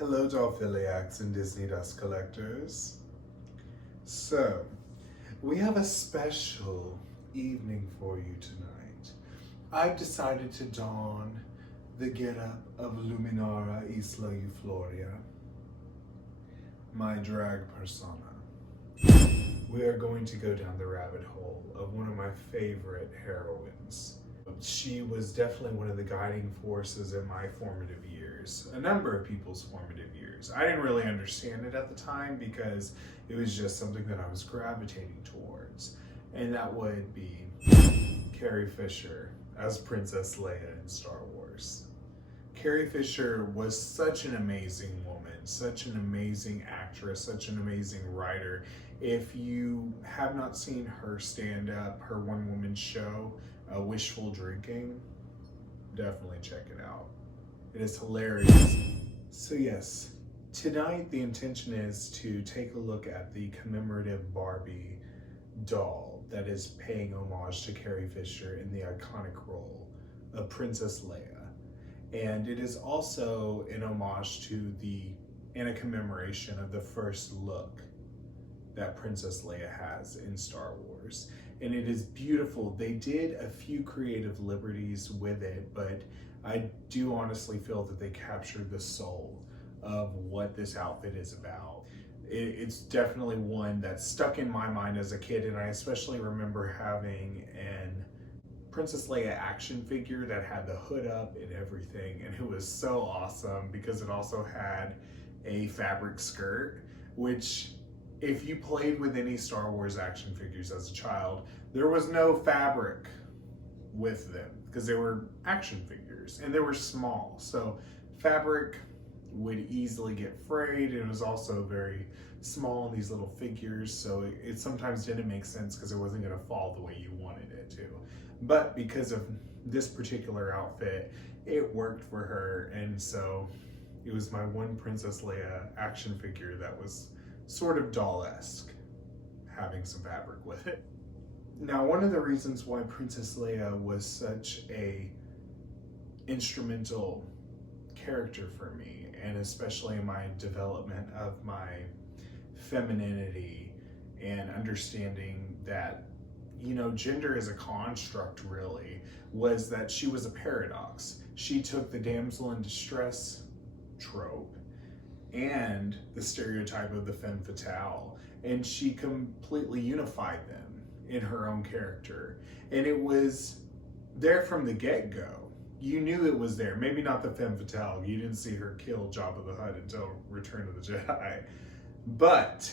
Hello, dollphiliacs and Disney dust collectors. So, we have a special evening for you tonight. I've decided to don the getup of Luminara Isla Eufloria, my drag persona. We are going to go down the rabbit hole of one of my favorite heroines. She was definitely one of the guiding forces in my formative years, a number of people's formative years. I didn't really understand it at the time because it was just something that I was gravitating towards, and that would be Carrie Fisher as Princess Leia in Star Wars. Carrie Fisher was such an amazing woman, such an amazing actress, such an amazing writer. If you have not seen her stand up, her one-woman show, Wishful Drinking, definitely check it out. It is hilarious. So yes, tonight the intention is to take a look at the commemorative Barbie doll that is paying homage to Carrie Fisher in the iconic role of Princess Leia. And it is also an homage to and a commemoration of the first look that Princess Leia has in Star Wars. And it is beautiful. They did a few creative liberties with it, but I do honestly feel that they captured the soul of what this outfit is about. It's definitely one that stuck in my mind as a kid, and I especially remember having an Princess Leia action figure that had the hood up and everything, and it was so awesome because it also had a fabric skirt, which if you played with any Star Wars action figures as a child, there was no fabric with them because they were action figures and they were small. So fabric would easily get frayed. It was also very small in these little figures. So it sometimes didn't make sense because it wasn't going to fall the way you wanted it to. But because of this particular outfit, it worked for her. And so it was my one Princess Leia action figure that was sort of doll-esque, having some fabric with it. Now, one of the reasons why Princess Leia was such a instrumental character for me, and especially in my development of my femininity and understanding that, you know, gender is a construct really, was that she was a paradox. She took the damsel in distress trope and the stereotype of the femme fatale, and she completely unified them in her own character. And it was there from the get-go. You knew it was there. Maybe not the femme fatale. You didn't see her kill Jabba the Hutt until Return of the Jedi. But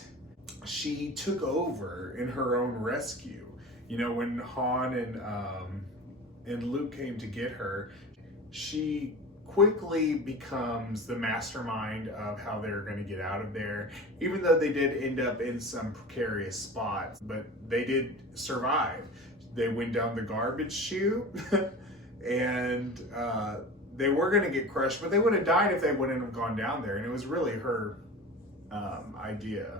she took over in her own rescue. You know, when Han and Luke came to get her, she quickly becomes the mastermind of how they're going to get out of there, even though they did end up in some precarious spots, but they did survive. They went down the garbage chute and they were going to get crushed, but they would have died if they wouldn't have gone down there. And it was really her idea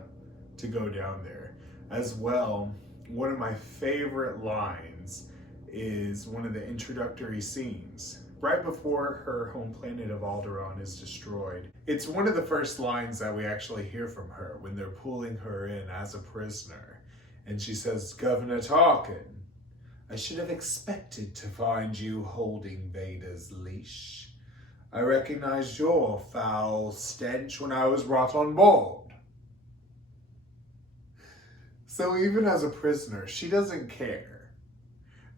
to go down there as well. One of my favorite lines is one of the introductory scenes right before her home planet of Alderaan is destroyed. It's one of the first lines that we actually hear from her when they're pulling her in as a prisoner. And she says, "Governor Tarkin, I should have expected to find you holding Vader's leash. I recognized your foul stench when I was brought on board." So even as a prisoner, she doesn't care.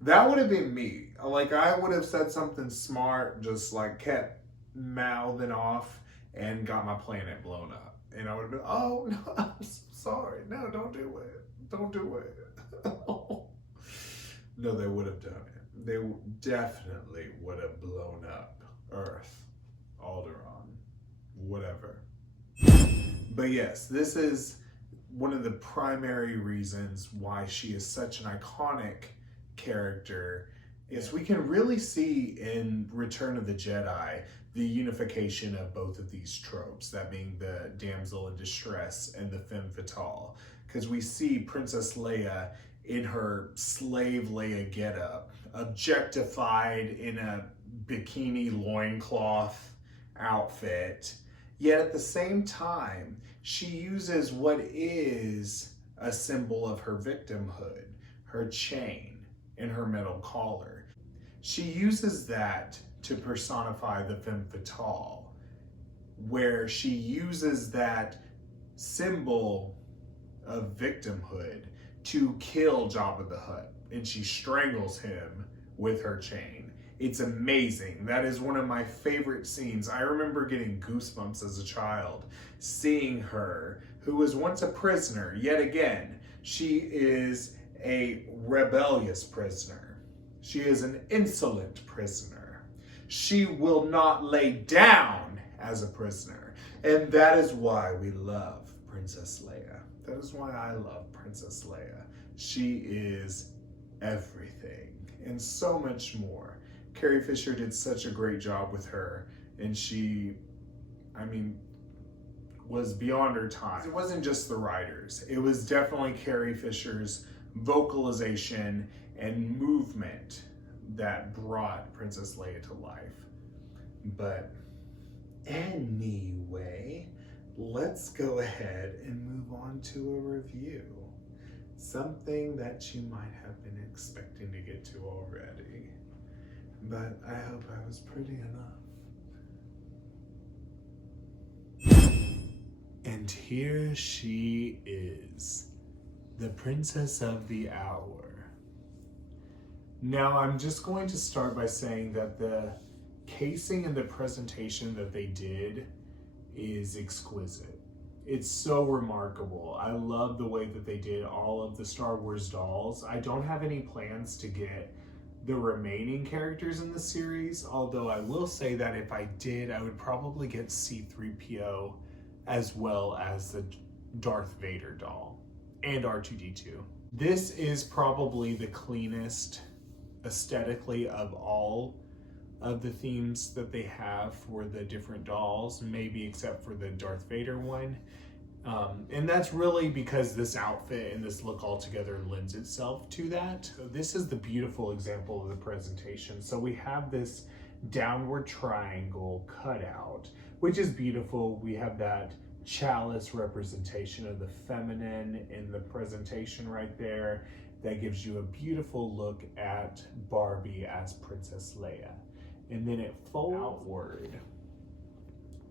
That would have been me. Like, I would have said something smart, just like kept mouthing off and got my planet blown up. And I would have been, "Oh, no, I'm so sorry. No, don't do it. Don't do it." No, they would have done it. They definitely would have blown up Earth, Alderaan, whatever. But yes, this is one of the primary reasons why she is such an iconic character. Is we can really see in Return of the Jedi the unification of both of these tropes, that being the damsel in distress and the femme fatale, because we see Princess Leia in her slave Leia getup, objectified in a bikini loincloth outfit, Yet at the same time, she uses what is a symbol of her victimhood, her chain and her metal collar. She uses that to personify the femme fatale, where she uses that symbol of victimhood to kill Jabba the Hutt, and she strangles him with her chain. It's amazing. That is one of my favorite scenes. I remember getting goosebumps as a child, seeing her, who was once a prisoner. Yet again, she is a rebellious prisoner. She is an insolent prisoner. She will not lay down as a prisoner. And that is why we love Princess Leia. That is why I love Princess Leia. She is everything and so much more. Carrie Fisher did such a great job with her, and she, was beyond her time. It wasn't just the writers. It was definitely Carrie Fisher's vocalization and movement that brought Princess Leia to life. But anyway, let's go ahead and move on to a review. Something that you might have been expecting to get to already. But I hope I was pretty enough. And here she is, the Princess of the Hour. Now I'm just going to start by saying that the casing and the presentation that they did is exquisite. It's so remarkable. I love the way that they did all of the Star Wars dolls. I don't have any plans to get the remaining characters in the series, although I will say that if I did, I would probably get C-3PO as well as the Darth Vader doll and R2-D2. This is probably the cleanest aesthetically of all of the themes that they have for the different dolls, maybe except for the Darth Vader one. And that's really because this outfit and this look altogether lends itself to that. So this is the beautiful example of the presentation. So we have this downward triangle cutout, which is beautiful. We have that chalice representation of the feminine in the presentation right there. That gives you a beautiful look at Barbie as Princess Leia. And then it folds outward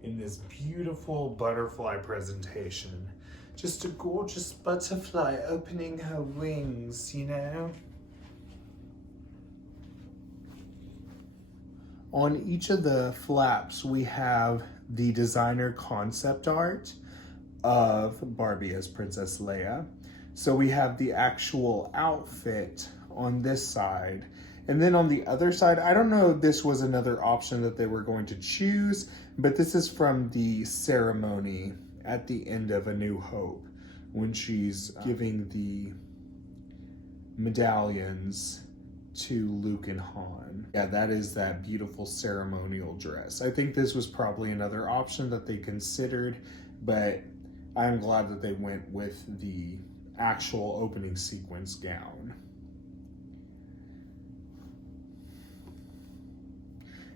in this beautiful butterfly presentation. Just a gorgeous butterfly opening her wings, you know? On each of the flaps, we have the designer concept art of Barbie as Princess Leia. So we have the actual outfit on this side. And then on the other side, I don't know if this was another option that they were going to choose, but this is from the ceremony at the end of A New Hope, when she's giving the medallions to Luke and Han. Yeah, that is that beautiful ceremonial dress. I think this was probably another option that they considered, but I'm glad that they went with the actual opening sequence gown.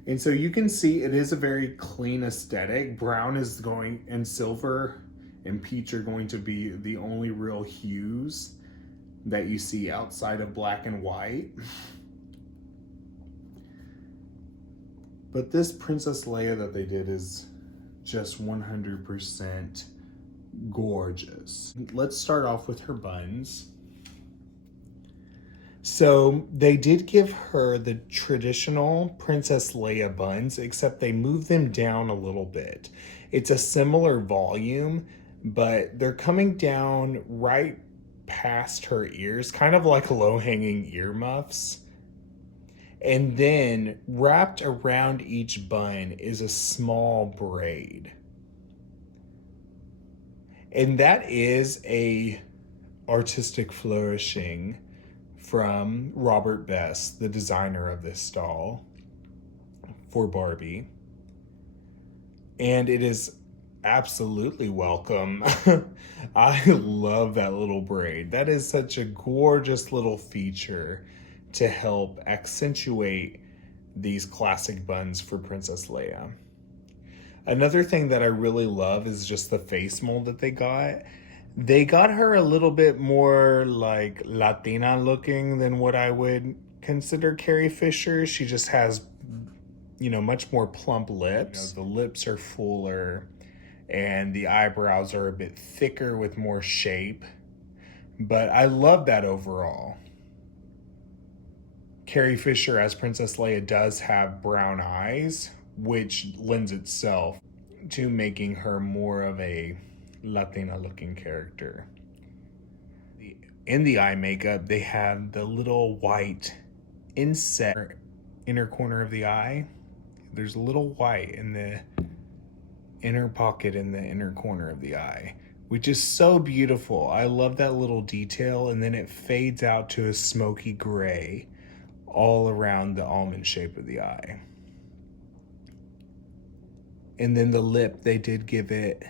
And so you can see it is a very clean aesthetic. Brown is going, and silver and peach are going to be the only real hues that you see outside of black and white. But this Princess Leia that they did is just 100% gorgeous. Let's start off with her buns. So they did give her the traditional Princess Leia buns, except they moved them down a little bit. It's a similar volume, but they're coming down right past her ears, kind of like low-hanging earmuffs. And then wrapped around each bun is a small braid. And that is a artistic flourishing from Robert Best, the designer of this doll for Barbie. And it is absolutely welcome. I love that little braid. That is such a gorgeous little feature to help accentuate these classic buns for Princess Leia. Another thing that I really love is just the face mold that they got. They got her a little bit more like Latina looking than what I would consider Carrie Fisher. She just has, much more plump lips. The lips are fuller and the eyebrows are a bit thicker with more shape. But I love that overall. Carrie Fisher as Princess Leia does have brown eyes, which lends itself to making her more of a Latina looking character. In the eye makeup, they have the little white inset inner corner of the eye. There's a little white in the inner pocket in the inner corner of the eye, which is so beautiful. I love that little detail, and then it fades out to a smoky gray all around the almond shape of the eye. And then the lip, they did give it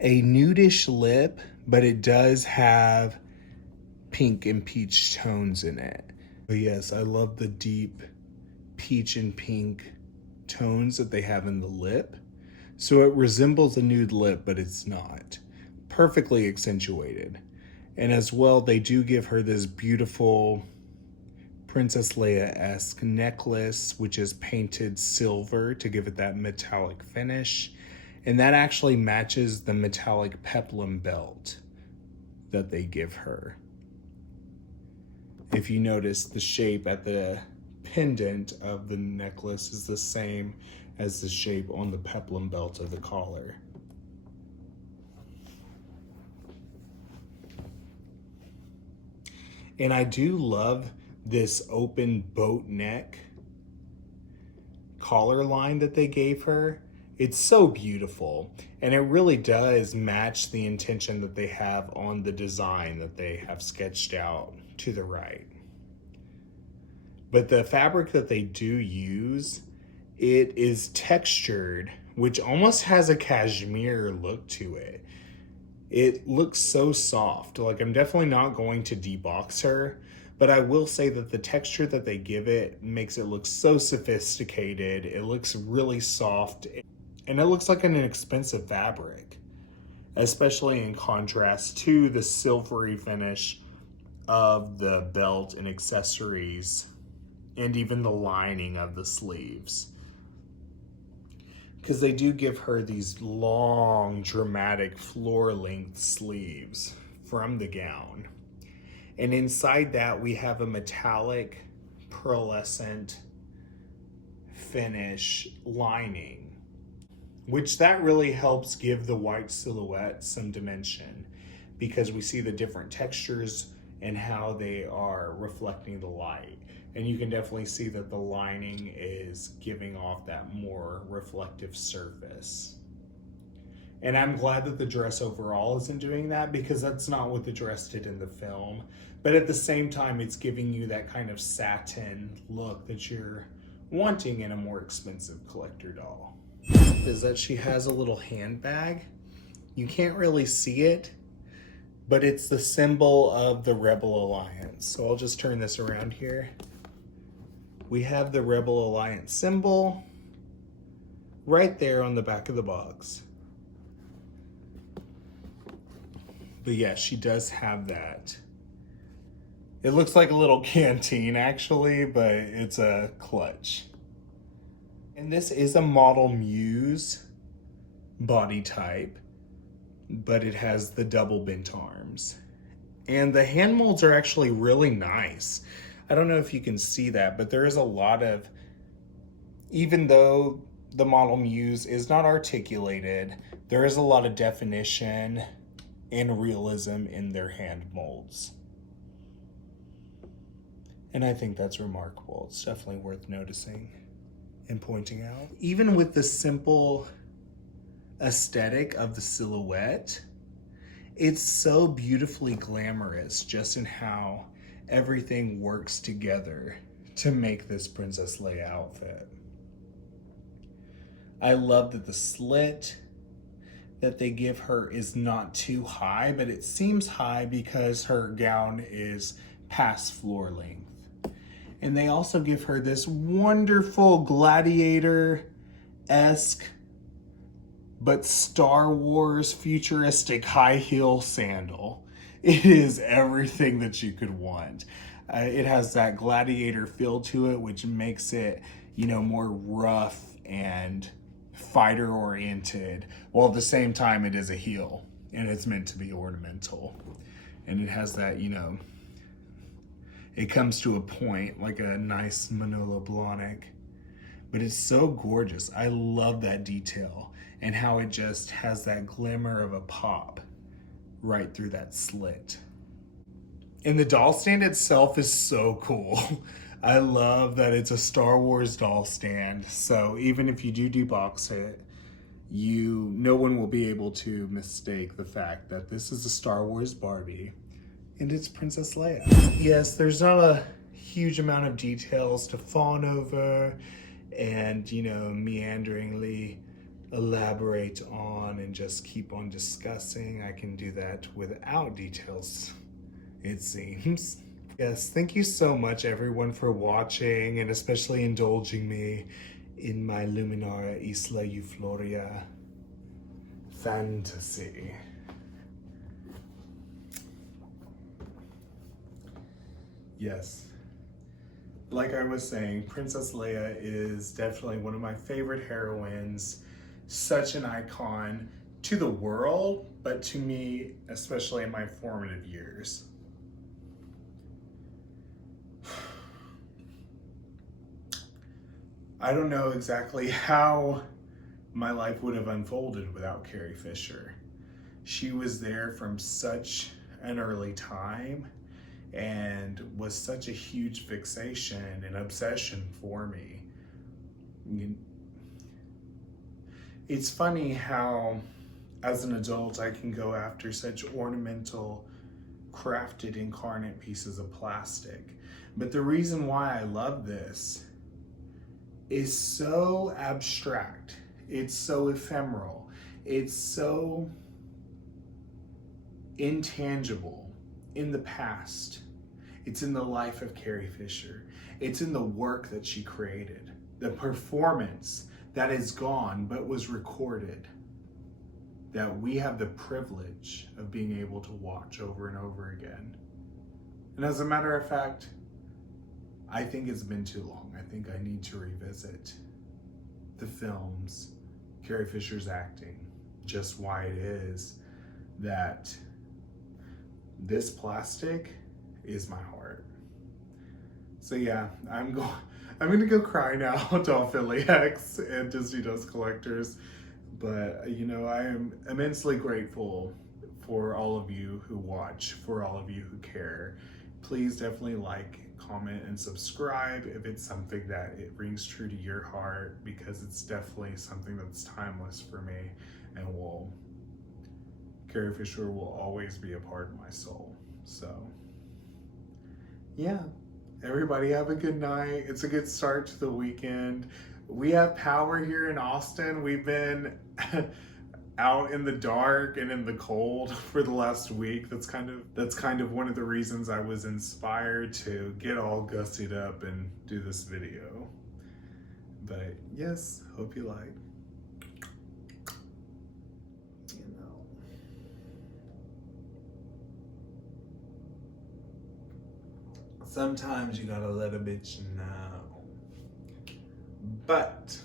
a nudish lip, but it does have pink and peach tones in it. But yes, I love the deep peach and pink tones that they have in the lip. So it resembles a nude lip, but it's not. Perfectly accentuated. And as well, they do give her this beautiful Princess Leia-esque necklace, which is painted silver to give it that metallic finish. And that actually matches the metallic peplum belt that they give her. If you notice, the shape at the pendant of the necklace is the same as the shape on the peplum belt of the collar. And I do love this open boat neck collar line that they gave her. It's so beautiful, and it really does match the intention that they have on the design that they have sketched out to the right. But the fabric that they do use, it is textured, which almost has a cashmere look to it. It looks so soft. Like, I'm definitely not going to debox her, but I will say that the texture that they give it makes it look so sophisticated. It looks really soft, and it looks like an inexpensive fabric, especially in contrast to the silvery finish of the belt and accessories, and even the lining of the sleeves. Because they do give her these long, dramatic floor-length sleeves from the gown. And inside that, we have a metallic, pearlescent finish lining, which that really helps give the white silhouette some dimension, because we see the different textures and how they are reflecting the light. And you can definitely see that the lining is giving off that more reflective surface. And I'm glad that the dress overall isn't doing that, because that's not what the dress did in the film. But at the same time, it's giving you that kind of satin look that you're wanting in a more expensive collector doll. Is that she has a little handbag. You can't really see it, but it's the symbol of the Rebel Alliance. So I'll just turn this around here. We have the Rebel Alliance symbol right there on the back of the box. But yeah, she does have that. It looks like a little canteen actually, but it's a clutch. And this is a model muse body type, but it has the double bent arms. And the hand molds are actually really nice. I don't know if you can see that, but there is a lot of, even though the model muse is not articulated, there is a lot of definition and realism in their hand molds. And I think that's remarkable. It's definitely worth noticing and pointing out. Even with the simple aesthetic of the silhouette, it's so beautifully glamorous just in how everything works together to make this Princess Leia outfit. I love that the slit that they give her is not too high, but it seems high because her gown is past floor length. And they also give her this wonderful gladiator esque but Star Wars futuristic high heel sandal. It is everything that you could want. It has that gladiator feel to it, which makes it, you know, more rough and fighter oriented, while at the same time it is a heel and it's meant to be ornamental. And it has that, you know, it comes to a point like a nice Manolo Blahnik, but it's so gorgeous. I love that detail and how it just has that glimmer of a pop right through that slit. And the doll stand itself is so cool. I love that it's a Star Wars doll stand. So even if you do debox it, no one will be able to mistake the fact that this is a Star Wars Barbie and it's Princess Leia. Yes, there's not a huge amount of details to fawn over and, you know, meanderingly elaborate on and just keep on discussing. I can do that without details, it seems. Yes, thank you so much everyone for watching and especially indulging me in my Luminara Isla Eufloria fantasy. Yes, like I was saying, Princess Leia is definitely one of my favorite heroines, such an icon to the world, but to me, especially in my formative years. I don't know exactly how my life would have unfolded without Carrie Fisher. She was there from such an early time and was such a huge fixation and obsession for me. It's funny how, as an adult, I can go after such ornamental, crafted, incarnate pieces of plastic. But the reason why I love this is so abstract. It's so ephemeral. It's so intangible in the past. It's in the life of Carrie Fisher. It's in the work that she created, the performance that is gone but was recorded, that we have the privilege of being able to watch over and over again. And as a matter of fact, I think it's been too long. I think I need to revisit the films, Carrie Fisher's acting, just why it is that this plastic is my heart. So yeah, I'm gonna go cry now to all Philly X and Disney Dust collectors. But you know, I am immensely grateful for all of you who watch, for all of you who care. Please definitely like, comment, and subscribe if it's something that it rings true to your heart, because it's definitely something that's timeless for me and Carrie Fisher will always be a part of my soul. So yeah, everybody have a good night. It's a good start to the weekend. We have power here in Austin. We've been out in the dark and in the cold for the last week. That's kind of one of the reasons I was inspired to get all gussied up and do this video. But yes, hope you like. You know, sometimes you gotta let a bitch know. But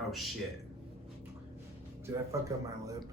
oh shit. Did I fuck up my lip?